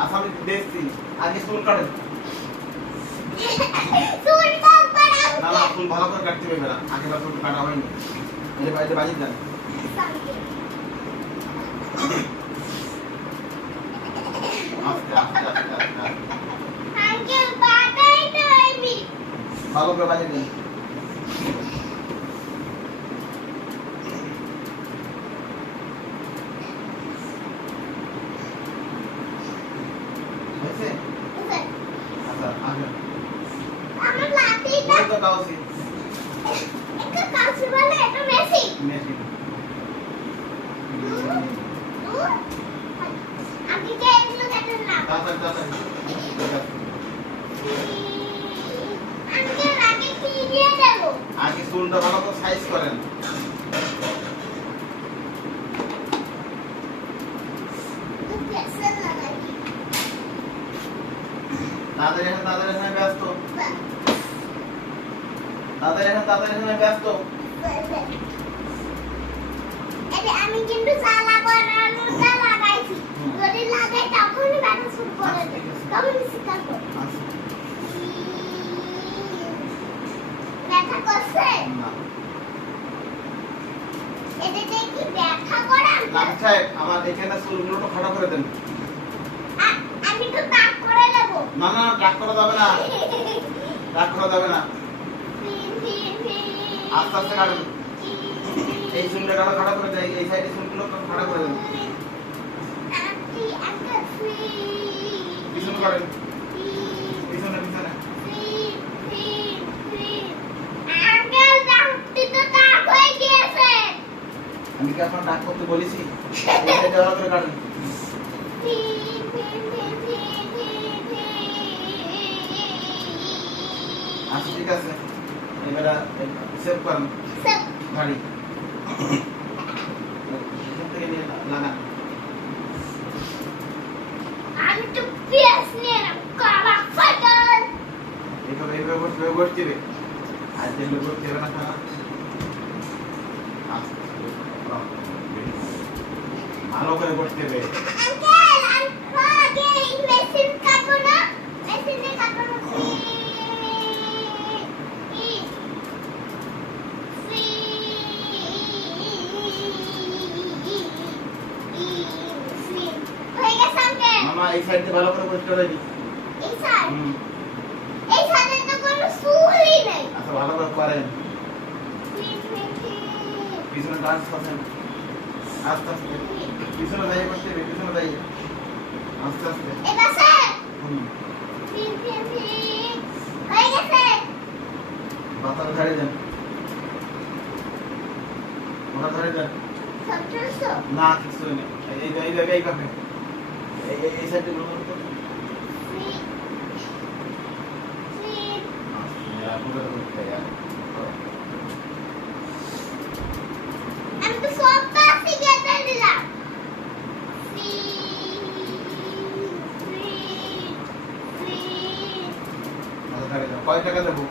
আচ্ছা আমি দেখছি আগে চুল কাটেন চুল কাট পড়া না না চুল ভালো করে কাটতে হবে না আগে বার চুল কাটা হয়নি এই বাইরে বাজি দেন আস্তে আস্তে আস্তে আস্তে আঙ্কেল বাটাই তো আমি ভালো করে বাজি দেন হয়েছে আচ্ছা আগে আমার লাঠিটা তো দাওছি একটা কাছে বলে এটা মেসি মেশিন আমি যে এগুলো কাটেন না তাড়াতাড়ি তাড়াতাড়ি আঙ্কেল আগে কি দিয়ে দেব আগে চুলটা ভালো করে সাইজ করেন তাদের এখানে ব্যস্ত তাদের এখানে ব্যস্ত এটা আমি কিন্তু জ্বালা করানোটা লাগাইছি যদি লাগাই তখনই ব্যথা শুরু করে দেবে তখন শিখাবো ব্যথা করছে না এটাতে কি ব্যথা করে লাল সাহেব আমার এখানে চুলগুলো একটু খাটো করে দেন আমি তো দাগ করে দেব না না ডাক করা যাবে না ডাক করা যাবে না আস্তে আস্তে কাটুন এই চুলটা খাটো করে দেয় এই সাইডে চুলগুলো খাটো করে দেন পিছনে কাটেন পিছনে পিছনে আঙ্কেল দাঁতটি তো দাগ হয়ে গিয়েছে আমি কি আপনার ডাক করতে বলেছি এই সাইডে ভালো করে কাটুন আচ্ছা ঠিক আছে এবারে সেভ করেন গাড়ি এখান থেকে নিয়ে লাগান আমি তো পিয়াস নিয়ে না কালা ফাটাল এইভাবে বসতে হবে আর তেলে বসতে হবে না খানা ভালো করে বসতে হবে আঙ্কেল আগে মেশিন কাটবো না মেশিনে কাটবো না হয়ে গেছে আঙ্কেল মামা এই সাইডে ভালো করে বসতে হবে এই সাইডে তো কোনো চুলই নেই আচ্ছা ভালো করে করেন পিছনে ডান্স করছেন আস্তে আস্তে পিছনে দাঁড়িয়ে করতে হবে পিছনে দাঁড়িয়ে আস্তে আস্তে এবার স্যার হুম হয়ে গেছে মাথাটা ঝাড়িয়ে দেন মাথা ঝাড়িয়ে দেন সবচেয়ে না কিছু নেই এই কাপে এই সাইডে গুলো করতে আমি তো সব কাছে কেটে দিলাম কয় টাকা দেবো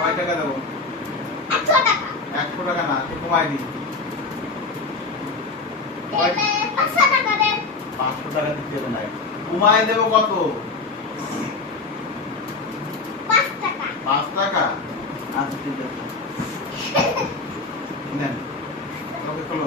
কয় টাকা দেবো 100 টাকা 100 টাকা না একটু কমাই দিই এলে 500 টাকা দেন 500 টাকা দিতে দেবো না কমাই দেবো কত 5 টাকা 5 টাকা আচ্ছা ঠিক আছে নেন ওকে খোলো